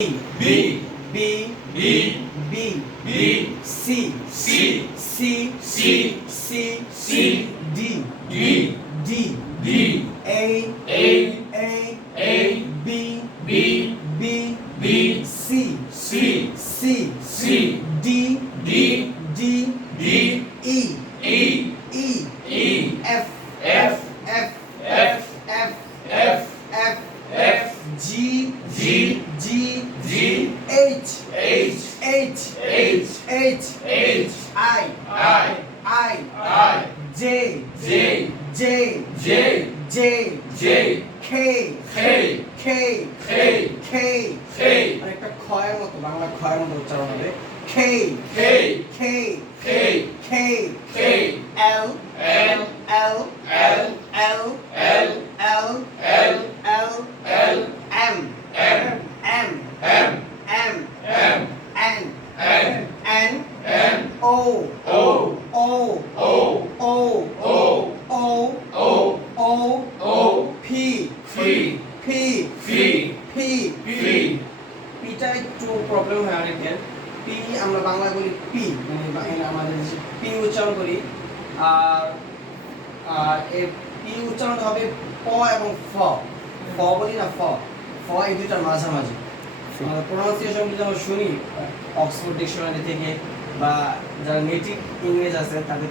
B B B B B C C C C C C D D D D A A A A B B B B C C C C D D D D E E E E F F F F F F F G G H H H H H H I I I I J J J J J J K K K K K K অনেকটা ক্ষয়ের মতো বাংলা ক্ষয়ের মতো উচ্চারণ হবে K K K K K K L L L L L L O হয় মানে উচ্চারণ করি আর এ পি উচ্চারণ হবে প এবং ফ ফ না ফ ফ এই দুটার মাঝামাঝি প্রোনাউন্সিয়েশন যদি আমরা শুনি অক্সফোর্ড ডিকশনারি থেকে বা যারা নেটিভ ইংরেজ আছে তাদের